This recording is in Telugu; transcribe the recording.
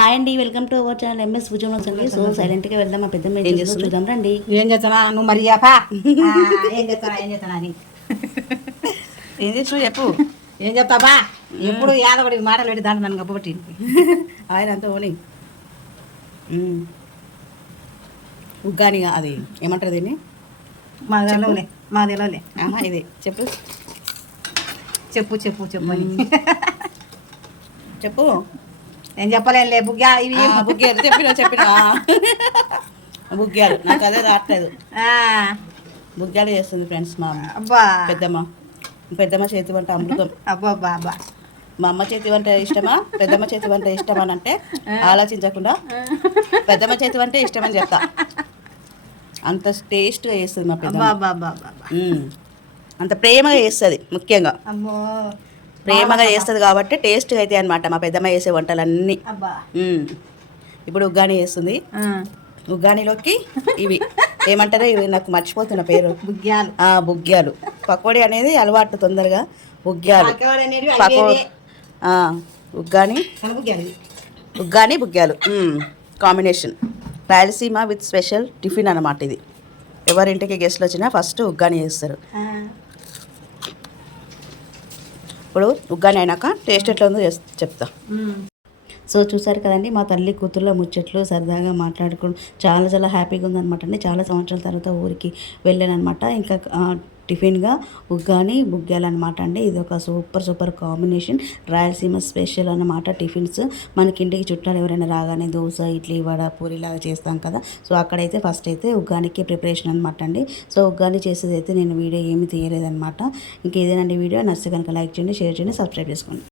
హాయ్ అండి welcome to our channel MS భుజంలో అండి సో సైలెంట్గా వెళ్దాం మా పెద్ద ఏం చేస్తుందో చూద్దాం రండి. ఏం చేస్తానా నువ్వు మరి చెప్పా. ఏం చేస్తానా ఏం చేస్తానా అని. ఏం చేస్తున్నావు చెప్పు? ఏం చెప్తావా ఎప్పుడు యాదవడి మాటలు పెట్టి దాంట్లో నన్ను గప్పబట్టి ఆయన అంతా ఓని. మ్మ్. ఉగ్గానిగా అది ఏమంటారు దీన్ని? మా తెలవలే మా ఆహా ఇది. చెప్పు. చెప్పు చెప్పు చెప్పు చెప్పు. నేను చెప్పలేనులే బుగ్గా ఇవి బుగ్గాలు చెప్పిన చెప్పిన. బుగ్గాలు నాకు అదే రావట్లేదు. బుగ్గాలు చేస్తుంది ఫ్రెండ్స్ మా అమ్మ. అబ్బా. పెద్దమ్మ. పెద్దమ్మ చేతి వంట అమృతం. అబ్బా అబ్బా మా అమ్మ చేతి వంట ఇష్టమా? పెద్దమ్మ చేతి వంట ఇష్టమా అని అంటే ఆలోచించకుండా పెద్దమ్మ చేతి వంట ఇష్టమని చెప్తా. అంత టేస్ట్గా చేస్తుంది మా పెద్దమ్మ. మ్మ్. అంత ప్రేమగా చేస్తుంది ముఖ్యంగా. అమ్మో. ప్రేమగా చేస్తుంది కాబట్టి టేస్ట్గా అయితే అనమాట మా పెద్దమ్మ చేసే వంటలన్నీ. ఇప్పుడు ఉగ్గాని చేస్తుంది. ఉగ్గానిలోకి ఇవి. ఏమంటారో ఇవి నాకు మర్చిపోతున్న పేరు. బుగ్గాలు ఆ బుగ్గ్యాలు. పకోడీ అనేది అలవాటు తొందరగా. బుగ్గ్యాలు. పకో ఉగ్గాని. ఉగ్గాని బుగ్గ్యాలు. Combination Rayalaseema with special tiffin అన్నమాట ఇది. ఎవరింటికి గెస్ట్లు వచ్చినా ఫస్ట్ ఉగ్గాని చేస్తారు. ఇప్పుడు ఉగ్గానే అయినాక టేస్ట్ ఎట్లా ఉందో చెప్తా. సో చూసారు కదండి మా తల్లి కూతుర్ల ముచ్చట్లు సరదాగా మాట్లాడుకుని చాలా చాలా హ్యాపీగా ఉందనమాట అండి. చాలా సంవత్సరాల తర్వాత ఊరికి వెళ్ళాను అనమాట ఇంకా టిఫిన్గా ఉగ్గాని బుగ్గాలు అండి. ఇది ఒక super super combination. Rayalaseema special అన్నమాట టిఫిన్స్. మనకి ఇంటికి చుట్టాలు ఎవరైనా రాగానే దోశ ఇడ్లీ వడ పూరి లాగా చేస్తాం కదా. సో అక్కడైతే ఫస్ట్ అయితే ఉగ్గానికి ప్రిపరేషన్ అనమాట అండి. సో ఉగ్గాని చేసేది అయితే నేను వీడియో ఏమి తీయలేదన్నమాట. ఇంకేదేనండి వీడియో నచ్చితే కనుక లైక్ చేయండి షేర్ చేయండి సబ్స్క్రైబ్ చేసుకోండి.